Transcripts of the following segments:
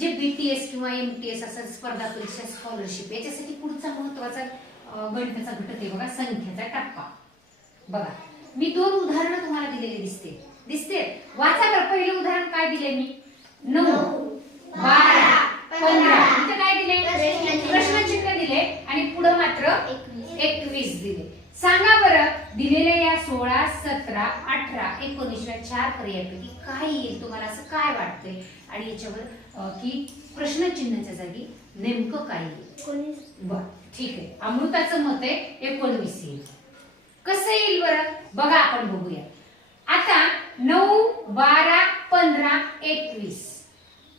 जे बीटीएस किंवा एमटीएस असं स्पर्धा परीक्षा स्कॉलरशिप याच्यासाठी पुढचा महत्त्वाचा गणिताचा घटक आहे बघा संख्येचा टप्पा. बघा मी दोन उदाहरणं तुम्हाला दिलेली दिसते. दिसते? वाचा बरं पहिलं उदाहरण काय दिले मी? नऊ बारा पंधरा. इथं काय दिले प्रश्नचिन्ह. दिले आणि पुढं मात्र. एकवीस. दिले सांगा बरं दिलेल्या या सोळा सतरा अठरा एकोणीसव्या चार पर्यायापैकी काय येईल तुम्हाला असं काय वाटतंय? आणि याच्यावर की प्रश्नचिन्हाच्या जागी नेमकं काय येईल? बर ठीक आहे. अमृताचं मत आहे एकोणवीस येईल. कसं येईल बरं? बघा आपण बघूया. आता नऊ बारा पंधरा एकवीस.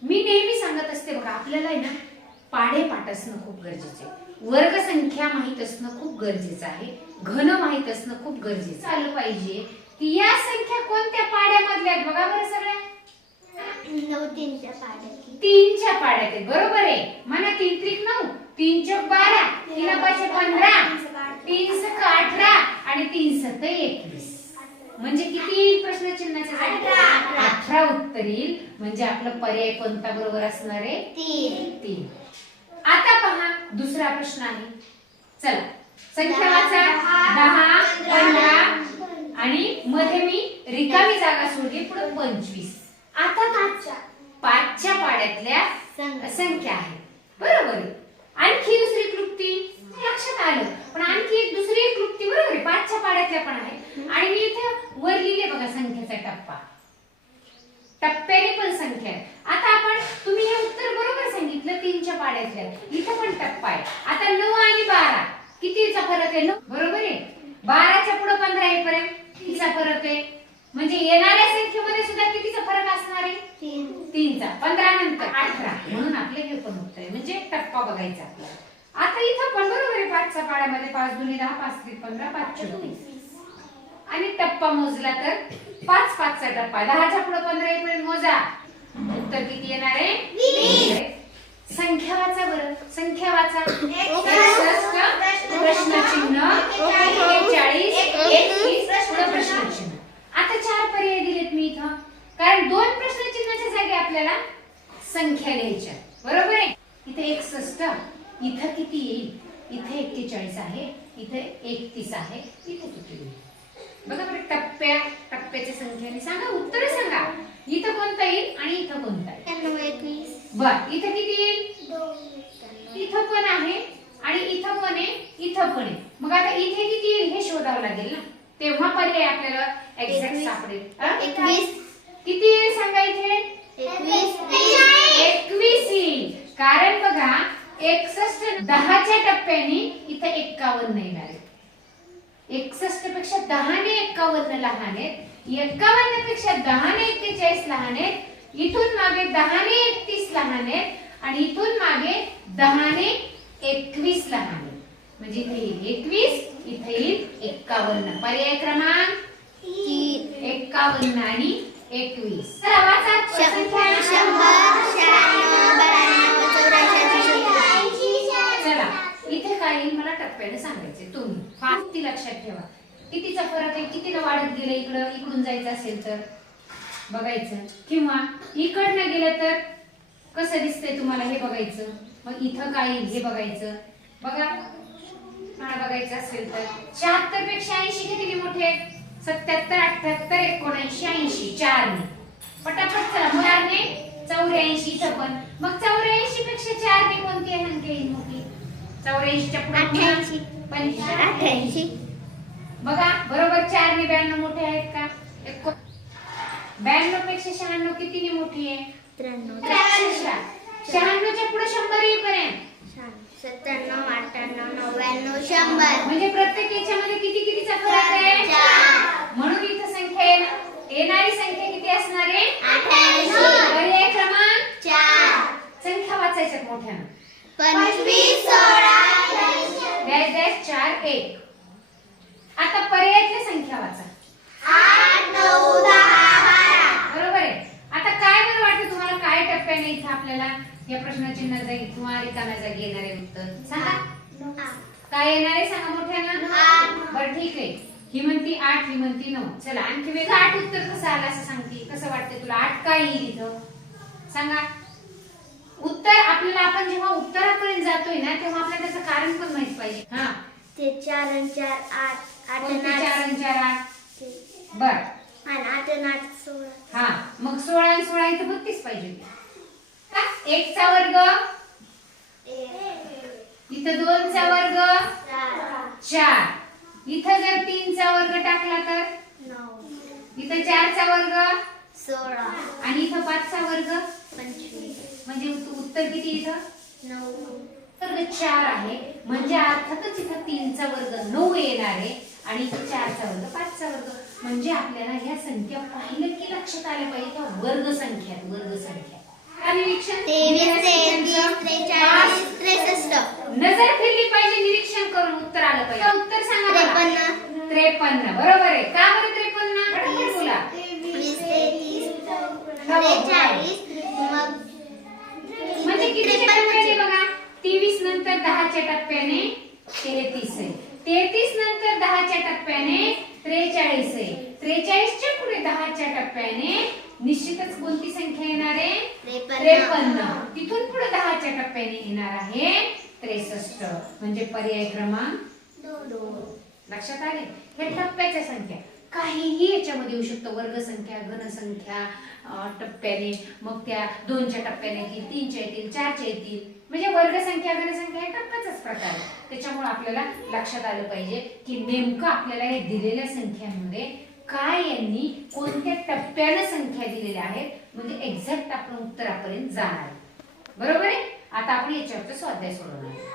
मी नेहमी सांगत असते बघा आपल्याला आहे ना पाढे पाठ असणं खूप गरजेचं आहे. वर्ग संख्या माहीत असणं खूप गरजेचं आहे. घन माहीत असणं खूप गरजेचं आलं पाहिजे. की या संख्या कोणत्या पाड्यामधल्या आहेत बघा बरं सगळ्या? नऊ तीनच्या पाड्यात. आहेत. बरोबर आहे. म्हणा तीन त्रिक नऊ तीन चौक बारा तीन पाचशे पंधरा तीन सक अठरा आणि तीन सत एकवीस. म्हणजे किती जागी? अठरा. अठरा उत्तर येईल. म्हणजे आपलं पर्याय कोणता बरोबर असणार आहे? तीन. तीन. आता पहा दुसरा प्रश्न आहे. चला संख्या वाचा. दहा, पंधरा, आणि मध्ये मी रिकामी जागा सोडली पुढे पंचवीस. आता पाचच्या. पाचच्या पाड्यातल्या संख्या. संख्या आहे. बरोबर आहे. आणखी दुसरी क्लुप्ती? लक्षात आलं. पण आणखी एक दुसरी एक क्लुप्ती बरोबर आहे. पाचच्या पाड्यातल्या पण आहे. आणि मी इथे वर लिहिले बघा संख्येचा टप्पा. टप्प्याने पण संख्या आहे. आता आपण तुम्ही हे उत्तर बरोबर तीनच्या पाड्यातल्या इथं पण टप्पा आहे. आता नऊ आणि बारा. कितीचा फरक आहे? नऊ. बरोबर आहे? बाराच्या पुढे पंधरा येईपर्यंत कितीचा फरक आहे? म्हणजे येणाऱ्या संख्येमध्ये सुद्धा कितीचा फरक असणार आहे? तीन. तीनचा. पंधरा नंतर अठरा. म्हणून आपले हे पण उत्तर आहे. म्हणजे टप्पा बघायचा आपल्याला आता इथं पण बरोबर आहे पाचच्या पाड्यामध्ये. पाच दुनी दहा पाच त्रिक पंधरा पाच आणि टप्पा मोजला तर पाच पाचचा टप्पा दहाच्या पुढे पंधरा येईपर्यंत मोजा. उत्तर किती येणार आहे. संख्या वाचा बरं संख्या वाचा प्रश्नचिन्ह प्रश्नचिन्ह आता चार पर्याय दिलेत मी इथं कारण दोन प्रश्नचिन्हाच्या जागी आपल्याला संख्या लिहायच्या बरोबर आहे इथे एकसष्ट इथं किती येईल इथे एक्केचाळीस आहे इथे एकतीस आहे इथे किती येईल बघा बरं टप्प्या टप्प्याच्या संख्येने सांगा उत्तर सांगा इथं कोणता येईल आणि इथं कोणता येईल बर इथं किती इथं पण आहे आणि इथं पण आहे इथं पण आहे. मग आता इथे किती येईल हे शोधावं लागेल ना? तेव्हा पर्याय आपल्याला एक्झॅक्ट. सापडेल? एकवीस. किती येईल सांगा इथे? एकवीस. एकवीस येईल. कारण बघा एकसष्ट दहाच्या टप्प्याने इथं एक्कावन्न येणार आहे. एकसष्टपेक्षा दहाने एक्कावन्न लहान आहेत. एक्कावन्नपेक्षा दहाने एक्केचाळीस लहान आहेत. इथून मागे दहाने एकतीस लहान आहेत. आणि इथून मागे दहाने एकवीस लहान आहेत म्हणजे इथे येईल एकवीस इथे येईल एक्कावन्न. पर्याय क्रमांक एक्कावन्न आणि एकवीस. चला इथे काय येईल मला टप्प्याने सांगायचे तुम्ही फास्ट ती लक्षात ठेवा. कितीचा फरक आहे? कितीनं वाढत गेलं इकडं? इकडून जायचं असेल तर? बघायचं. किंवा इकडनं गेलं तर? कसं दिसतंय तुम्हाला हे बघायचं? मग इथं काय येईल हे बघायचं? बघा. मला बघायचं असेल तर. शहात्तरपेक्षा ऐंशी किती मोठे? आहेत सत्याहत्तर अठ्याहत्तर एकोणऐंशी ऐंशी. चारने. पटापट चला. चारने चौऱ्याऐंशी पण. मग चौऱ्याऐंशी पेक्षा चारने कोणती आहे? संख्या येईल मोठी. चौऱ्याऐंशीच्या पुढे. पंच्याऐंशी. बघा. बरोबर चारने ब्याण्णव मोठे आहेत का? एको- ब्याण्णवपेक्षा शहाण्णव कितीने मोठी आहे? त्र्याण्णव. शहाण्णवच्या पुढे शंभर येईपर्यंत. सत्त्याण्णव अठ्ठ्याण्णव नव्याण्णव शंभर. म्हणजे प्रत्येक याच्यामध्ये किती कितीचा फरक आहे. म्हणून इथं संख्या येणार- येणारी संख्या किती असणार आहे? पर्याय क्रमांक चार. संख्या वाचायच्यात मोठ्यानं. पंचवीस सोळा. डॅश डॅश चार एक. आता पर्यायातल्या संख्या वाचा. या प्रश्नचिन्ह जागी किंवा रिकाम्या जागी येणारे उत्तर. सांगा. काय येणार आहे? सांगा मोठ्यानं. बरं ठीक आहे. ही म्हणती आठ ही म्हणती नऊ. चला आणखी वेगळं आठ उत्तर कसं आलं असं सांगते. कसं वाटतं तुला? आठ काय येईल इथं? सांगा. उत्तर आपल्याला आपण जेव्हा उत्तरापर्यंत जातोय ना तेव्हा आपल्याला त्याचं कारण पण माहीत पाहिजे. हा. ते चार आणि चार आठ. आठ आणि चार आणि चार आठ? बर. आणि आठ आणि आठ सोळा. हा. मग सोळा आणि सोळा इथं बत्तीस पाहिजे एकचा वर्ग. इथं दोनचा वर्ग. चार. इथं जर तीनचा वर्ग टाकला तर? इथं चारचा वर्ग. सोळा. आणि इथं पाचचा वर्ग? म्हणजे उत- उत्तर किती इथं? नऊ. वर्ग चार आहे. म्हणजे अर्थातच इथं तीनचा वर्ग नऊ येणार आहे. आणि इथं चारचा वर्ग पाचचा वर्ग. म्हणजे आपल्याला ह्या संख्या पाहिलं की लक्षात आल्या पाहिजे. वर्ग संख्या वर्ग संख्या नजर फिरली पाहिजे निरीक्षण करून उत्तर आलं पाहिजे. उत्तर सांगा. त्रेपन्न. त्रेपन्न. बरोबर आहे. का बरं त्रेपन्न? पटापट बोला. म्हणजे किती टप्प्याने बघा. तेवीस नंतर दहाच्या टप्प्याने तेहतीस आहे. तेहतीस नंतर दहाच्या टप्प्याने त्रेचाळीस आहे. त्रेचाळीसच्या पुढे दहाच्या टप्प्याने निश्चितच कोणती संख्या येणार आहे? त्रेपन्न. तिथून पुढे दहाच्या टप्प्याने येणार आहे त्रेसष्ट. म्हणजे पर्याय क्रमांक लक्षात आले? हे टप्प्याच्या संख्या. काहीही याच्यामध्ये येऊ शकतो. वर्ग संख्या घनसंख्या टप्प्याने. मग त्या दोनच्या टप्प्याने येतील तीनच्या येतील चारच्या येतील. म्हणजे वर्ग संख्या घनसंख्या हे टप्प्याचाच प्रकार त्याच्यामुळे आपल्याला लक्षात आलं पाहिजे की नेमकं आपल्याला हे दिलेल्या संख्यांमध्ये काय यांनी कोणत्या टप्प्यानं संख्या दिलेल्या आहेत? म्हणजे एक्झॅक्ट आपण उत्तरापर्यंत जाणार बरोबर आहे? आता आपण याच्यावरचा स्वाध्याय सोडवणार